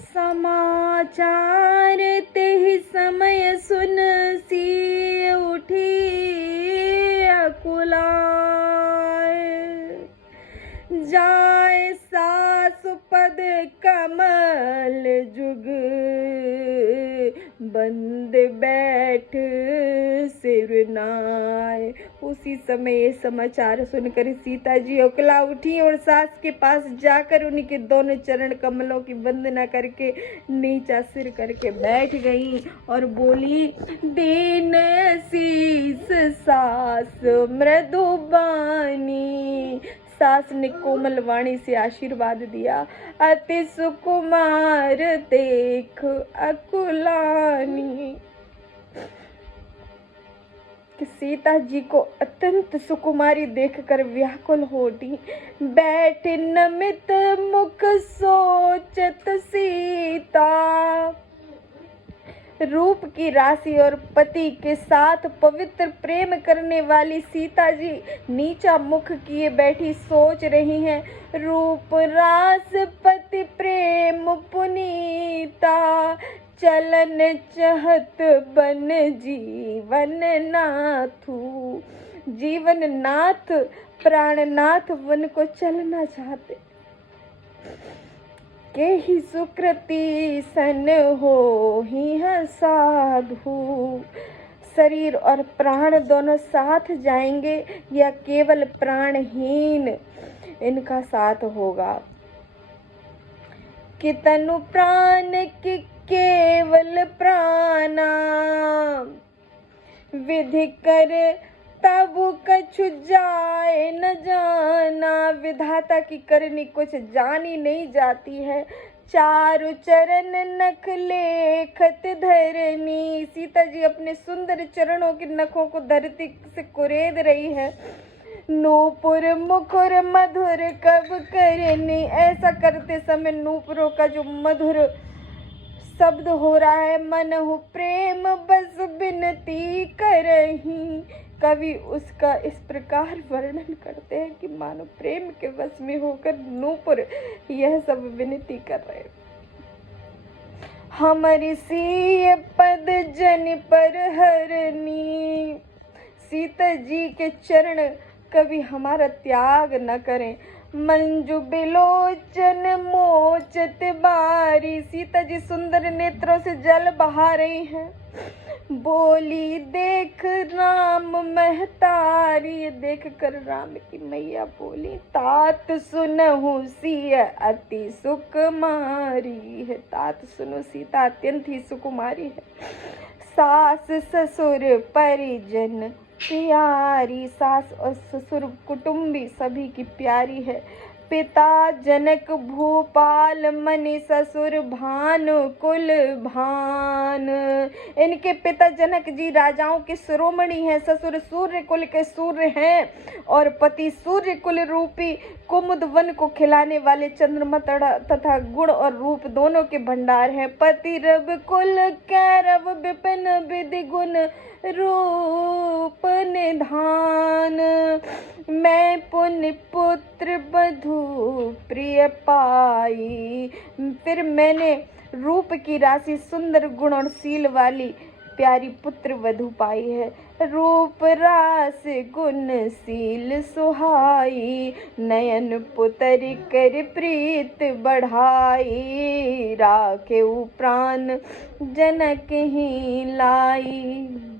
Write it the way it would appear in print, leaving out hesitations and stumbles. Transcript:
समाचार ते ही समय सुन सी उठी अकुलाए, जाए सास पद कमल जुग, बंद बैठ सिरनाए। उसी समय ये समाचार सुनकर सीता जी उकला उठी और सास के पास जाकर उनके दोनों चरण कमलों की वंदना करके नीचा सिर करके बैठ गई और बोली, दीन शीस सास मृदुबानी। सास ने कोमल वाणी से आशीर्वाद दिया, अति सुकुमार देख अकुलानी। कि सीता जी को अत्यंत सुकुमारी देखकर व्याकुल हो उठी। बैठ नमित मुख सोचत सीता, रूप की राशि और पति के साथ पवित्र प्रेम करने वाली सीता जी नीचा मुख किए बैठी सोच रही हैं। रूप रास पति प्रेम पुनीता, चलन चहत बन जीवन नाथू। जीवन नाथ प्राणनाथ वन को चलना चाहते, के ही सुकृति सन हो ही है साधु। शरीर और प्राण दोनों साथ जाएंगे या केवल प्राणहीन इनका साथ होगा। कि तनु प्राण की केवल प्राणा, विधि कर तब कछु जाए न जाना। विधाता की करनी कुछ जानी नहीं जाती है। चारु चरण नख लेखत धरनी। सीता जी अपने सुंदर चरणों के नखों को धरती से कुरेद रही है। नूपुर मुखुर मधुर कब करनी। ऐसा करते समय नूपुरों का जो मधुर शब्द हो रहा है, मन हो प्रेम बस विनती करही। कवि उसका इस प्रकार वर्णन करते हैं कि मानो प्रेम के वश में होकर नूपुर यह सब विनती कर रहे। हमारी सी पद जन पर हरनी। सीता जी के चरण कभी हमारा त्याग न करें। मंजू बिलोचन मोचत बारी। सीता जी सुंदर नेत्रों से जल बहा रही हैं। बोली देख राम महतारी। देख कर राम की मैया बोली, तात सुनहु सिय अति सुकुमारी है। तात सुनो, सीता अत्यंत ही सुकुमारी है। सास ससुर परिजन प्यारी। सास और ससुर कुटुंबी सभी की प्यारी है। पिता जनक भूपाल मनि ससुर भानु कुल भान। इनके पिता जनक जी राजाओं के शिरोमणि हैं। ससुर सूर्य कुल के सूर्य हैं और पति सूर्य कुल रूपी कुमुद वन को खिलाने वाले चंद्रमा तथा गुण और रूप दोनों के भंडार हैं। पति रव कुल कैरव विपिन विधि गुण रूप निधान। मैं पुण्य पुत्र बधू प्रिय पाई। फिर मैंने रूप की राशि सुंदर गुण और शील वाली प्यारी पुत्र वधू पाई है। रूप रास गुण शील सुहाई, नयन पुतरी कर प्रीत बढ़ाई। राखे प्राण जनक ही लाई।